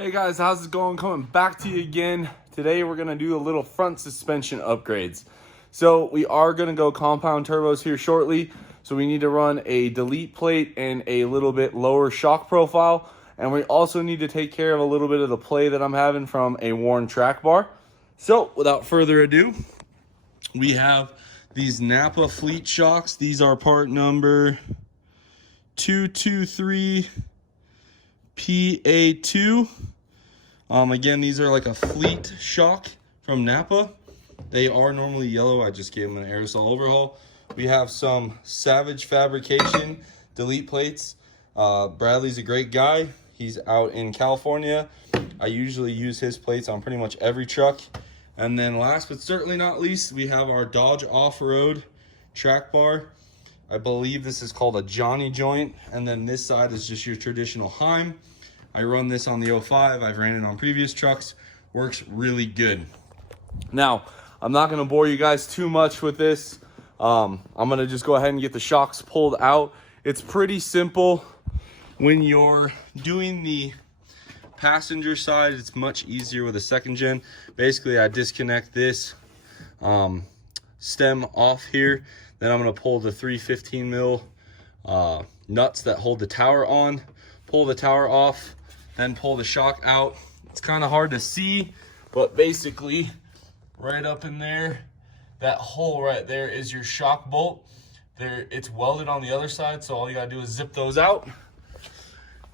Hey guys, how's it going? Coming back to you again. Today we're gonna do a little front suspension upgrades. So we are gonna go compound turbos here shortly. So we need to run a delete plate and a little bit lower shock profile. And we also need to take care of a little bit of the play that I'm having from a worn track bar. So without further ado, we have these NAPA Fleet Shocks. These are part number 223 PA2. Again, these are like a Fleet Shock from NAPA. They are normally yellow. I just gave them an aerosol overhaul. We have some Savage Fabrication delete plates. Bradley's a great guy. He's out in California. I usually use his plates on pretty much every truck. And then last but certainly not least, we have our Dodge Off-Road track bar. I believe this is called a Johnny joint. And then this side is just your traditional Heim. I run this on the 05. I've ran it on previous trucks. Works really good. Now, I'm not going to bore you guys too much with this. I'm going to just go ahead and get the shocks pulled out. It's pretty simple. When you're doing the passenger side, it's much easier with a second gen. Basically, I disconnect this stem off here. Then I'm going to pull the 315 mil nuts that hold the tower on. Pull the tower off, then pull the shock out. It's kind of hard to see, but basically right up in there, that hole right there is your shock bolt. There, it's welded on the other side, so all you gotta do is zip those out.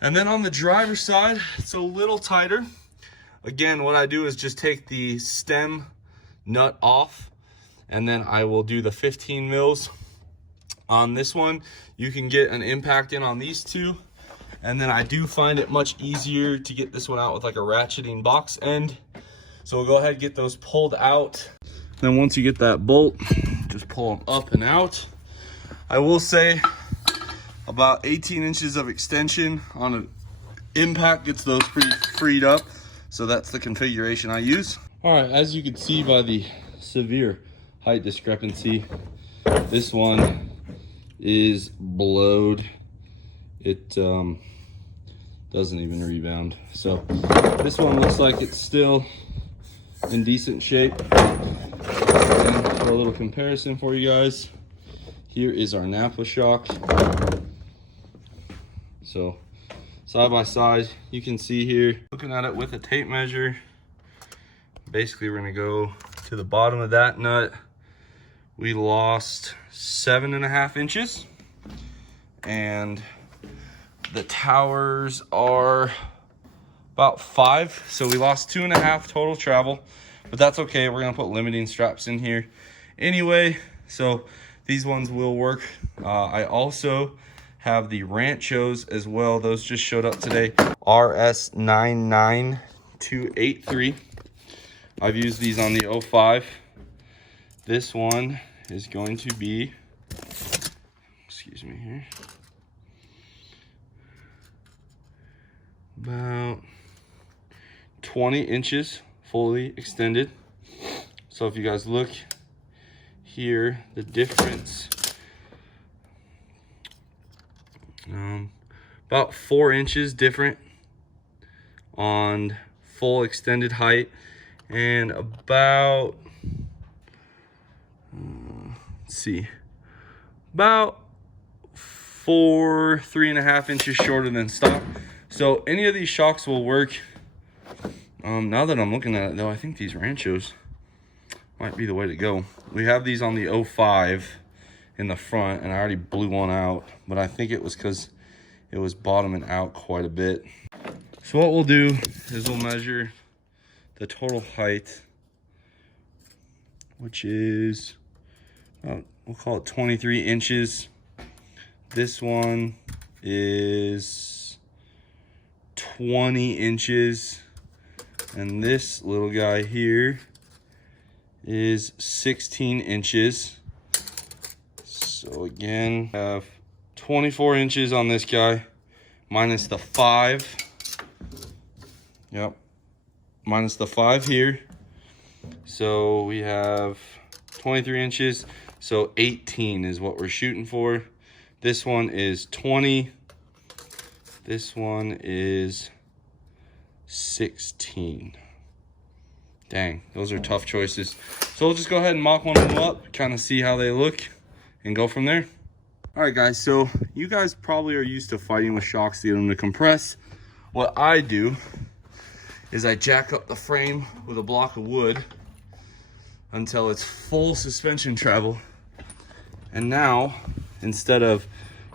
And then on the driver's side, it's a little tighter. Again, what I do is just take the stem nut off, and then I will do the 15 mils on this one. You can get an impact in on these two. And then I do find it much easier to get this one out with like a ratcheting box end. So we'll go ahead and get those pulled out. Then once you get that bolt, just pull them up and out. I will say about 18 inches of extension on an impact gets those pretty freed up. So that's the configuration I use. All right, as you can see by the severe height discrepancy, this one is blowed. It doesn't even rebound. So this one looks like it's still in decent shape. And for a little comparison for you guys, here is our NAPA shock. So side by side, you can see here, looking at it with a tape measure, basically we're gonna go to the bottom of that nut. We lost 7.5 inches, and the towers are about 5, so we lost 2.5 total travel, but that's okay. We're gonna put limiting straps in here anyway, so these ones will work. I also have the Ranchos as well. Those just showed up today. RS99283. I've used these on the 05. This one is going to be, excuse me here, about 20 inches fully extended. So if you guys look here, the difference, about 4 inches different on full extended height, and about, let's see, about 3.5 inches shorter than stock. So any of these shocks will work. Now that I'm looking at it though, I think these Ranchos might be the way to go. We have these on the 05 in the front, and I already blew one out, but I think it was because it was bottoming out quite a bit. So what we'll do is we'll measure the total height, which is, we'll call it 23 inches. This one is 20 inches, and this little guy here is 16 inches. So again, I have 24 inches on this guy, minus the 5. Yep, minus the 5 here. So we have 23 inches, so 18 is what we're shooting for. This one is 20. This one is 16. Dang, those are tough choices. So we'll just go ahead and mock one of them up, kind of see how they look, and go from there. All right, guys, so you guys probably are used to fighting with shocks to get them to compress. What I do is I jack up the frame with a block of wood until it's full suspension travel. And now, instead of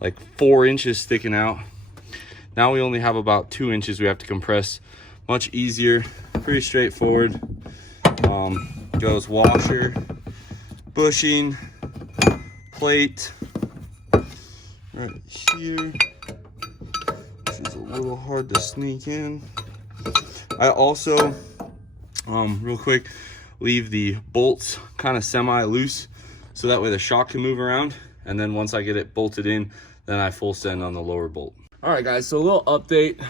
like 4 inches sticking out, now we only have about 2 inches we have to compress. Much easier, pretty straightforward. Goes washer, bushing, plate, right here. This is a little hard to sneak in. I also, real quick, leave the bolts kind of semi-loose so that way the shock can move around. And then once I get it bolted in, then I full send on the lower bolt. All right, guys, so a little update.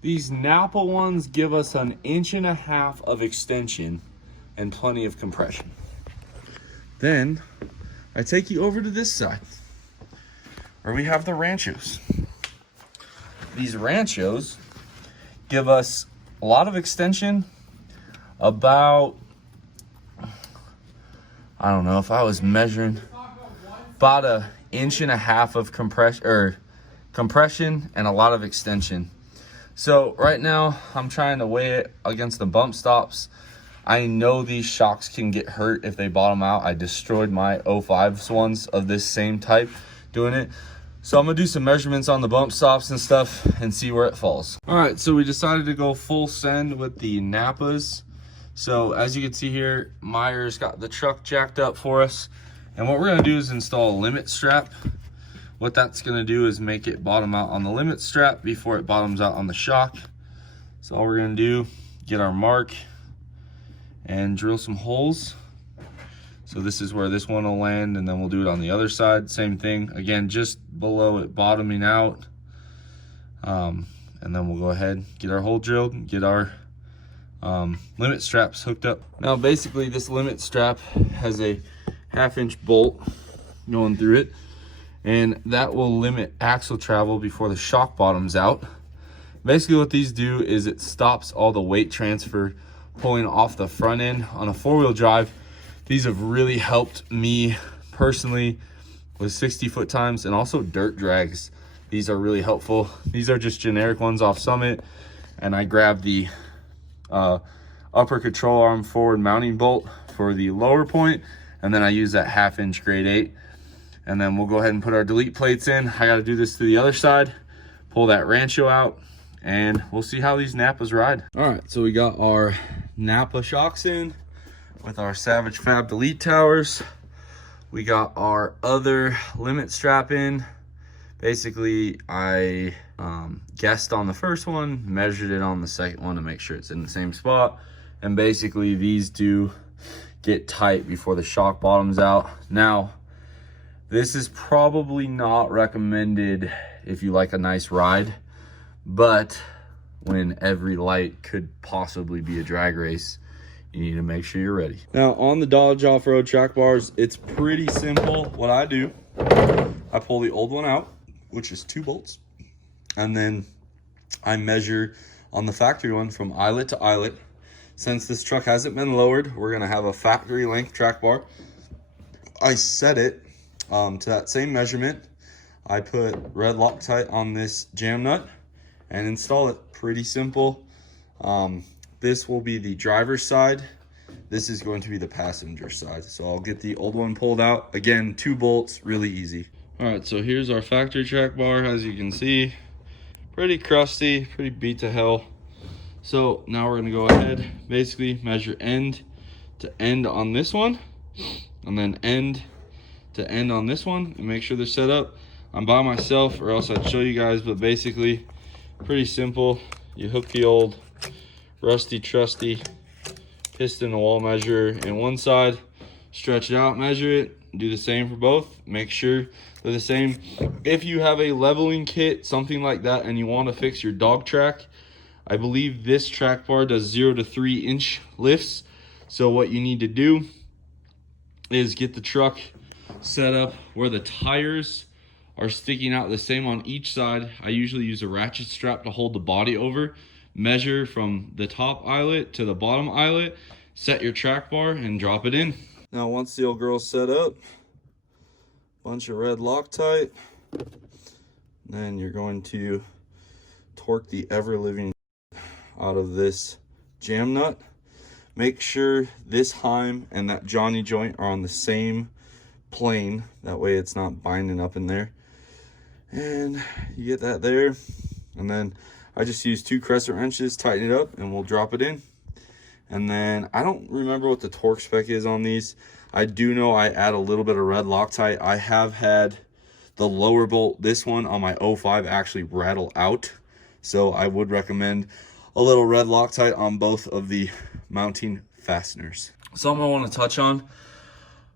These NAPA ones give us 1.5 inches of extension and plenty of compression. Then I take you over to this side where we have the Ranchos. These Ranchos give us a lot of extension, about, I don't know if I was measuring, about 1.5 inches of compression and a lot of extension. So right now I'm trying to weigh it against the bump stops. I know these shocks can get hurt if they bottom out. I destroyed my 05s ones of this same type doing it. So I'm gonna do some measurements on the bump stops and stuff and see where it falls. All right, so we decided to go full send with the NAPAs. So as you can see here, Meyer's got the truck jacked up for us. And what we're gonna do is install a limit strap. What that's gonna do is make it bottom out on the limit strap before it bottoms out on the shock. So all we're gonna do, get our mark and drill some holes. So this is where this one will land, and then we'll do it on the other side. Same thing, again, just below it bottoming out. And then we'll go ahead, get our hole drilled, and get our limit straps hooked up. Now basically this limit strap has a 1/2 inch bolt going through it, and that will limit axle travel before the shock bottoms out. Basically what these do is it stops all the weight transfer pulling off the front end. On a 4-wheel drive, these have really helped me personally with 60-foot times and also dirt drags. These are really helpful. These are just generic ones off Summit, and I grabbed the upper control arm forward mounting bolt for the lower point, and then I use that 1/2 inch grade 8. And then we'll go ahead and put our delete plates in. I got to do this to the other side, pull that Rancho out, and we'll see how these NAPAs ride. All right, so we got our NAPA Shocks in with our Savage Fab delete towers. We got our other limit strap in. Basically, I guessed on the first one, measured it on the second one to make sure it's in the same spot. And basically these do get tight before the shock bottoms out. Now, this is probably not recommended if you like a nice ride, but when every light could possibly be a drag race, you need to make sure you're ready. Now on the Dodge off-road track bars, it's pretty simple. What I do, I pull the old one out, which is 2 bolts, and then I measure on the factory one from eyelet to eyelet. Since this truck hasn't been lowered, we're gonna have a factory length track bar. I set it to that same measurement. I put red Loctite on this jam nut and install it. Pretty simple. This will be the driver's side. This is going to be the passenger side. So I'll get the old one pulled out. Again, 2 bolts, really easy. All right, so here's our factory track bar. As you can see, pretty crusty, pretty beat to hell. So now we're gonna go ahead, basically measure end to end on this one, and then end to end on this one, and make sure they're set up. I'm by myself, or else I'd show you guys, but basically pretty simple. You hook the old rusty trusty piston to wall measure in one side, stretch it out, measure it, do the same for both. Make sure they're the same. If you have a leveling kit, something like that, and you want to fix your dog track, I believe this track bar does 0 to 3 inch lifts. So what you need to do is get the truck set up where the tires are sticking out the same on each side. I usually use a ratchet strap to hold the body over. measure from the top eyelet to the bottom eyelet, set your track bar, and drop it in. Now once the old girl's set up, bunch of red Loctite, then you're going to torque the ever-living out of this jam nut. Make sure this heim and that Johnny joint are on the same plane. That way it's not binding up in there. And you get that there. And then I just use 2 crescent wrenches, tighten it up, and we'll drop it in. And then I don't remember what the torque spec is on these. I do know I add a little bit of red Loctite. I have had the lower bolt, this one on my 05, actually rattle out. So I would recommend a little red Loctite on both of the mounting fasteners. Something I want to touch on,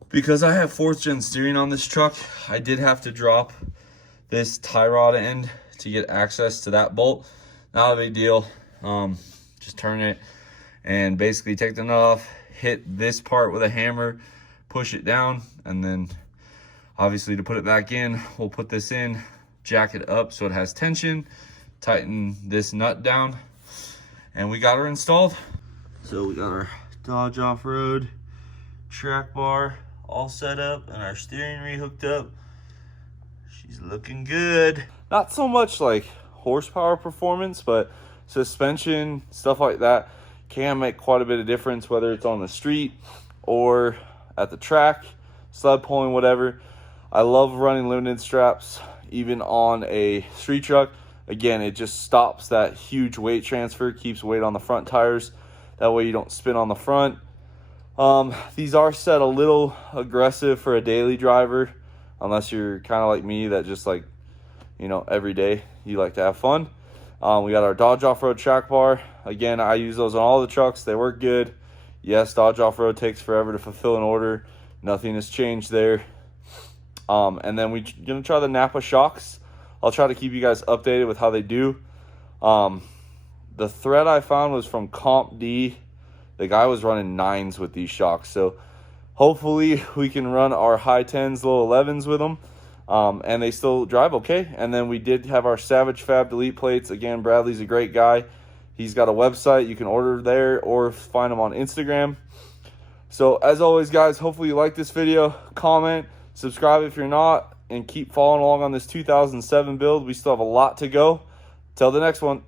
because I have 4th gen steering on this truck, I did have to drop this tie rod end to get access to that bolt. Not a big deal. Just turn it and basically take the nut off, hit this part with a hammer, push it down, and then obviously to put it back in, we'll put this in, jack it up so it has tension, tighten this nut down, and we got her installed. So we got our Dodge Off-Road track bar all set up and our steering re-hooked up. She's looking good. Not so much like horsepower performance, but suspension, stuff like that can make quite a bit of difference, whether it's on the street or at the track, sled pulling, whatever. I love running limited straps even on a street truck. Again, it just stops that huge weight transfer, keeps weight on the front tires. That way you don't spin on the front. These are set a little aggressive for a daily driver, unless you're kind of like me that just like, you know, every day you like to have fun. We got our Dodge Off-Road track bar. Again, I use those on all the trucks. They work good. Yes, Dodge Off-Road takes forever to fulfill an order. Nothing has changed there. And then we're going to try the NAPA Shocks. I'll try to keep you guys updated with how they do. The thread I found was from Comp D. The guy was running 9s with these shocks. So hopefully we can run our high 10s, low 11s with them. And they still drive okay. And then we did have our Savage Fab delete plates. Again, Bradley's a great guy. He's got a website. You can order there or find him on Instagram. So as always, guys, hopefully you like this video. Comment, subscribe if you're not, and keep following along on this 2007 build. We still have a lot to go. Till the next one.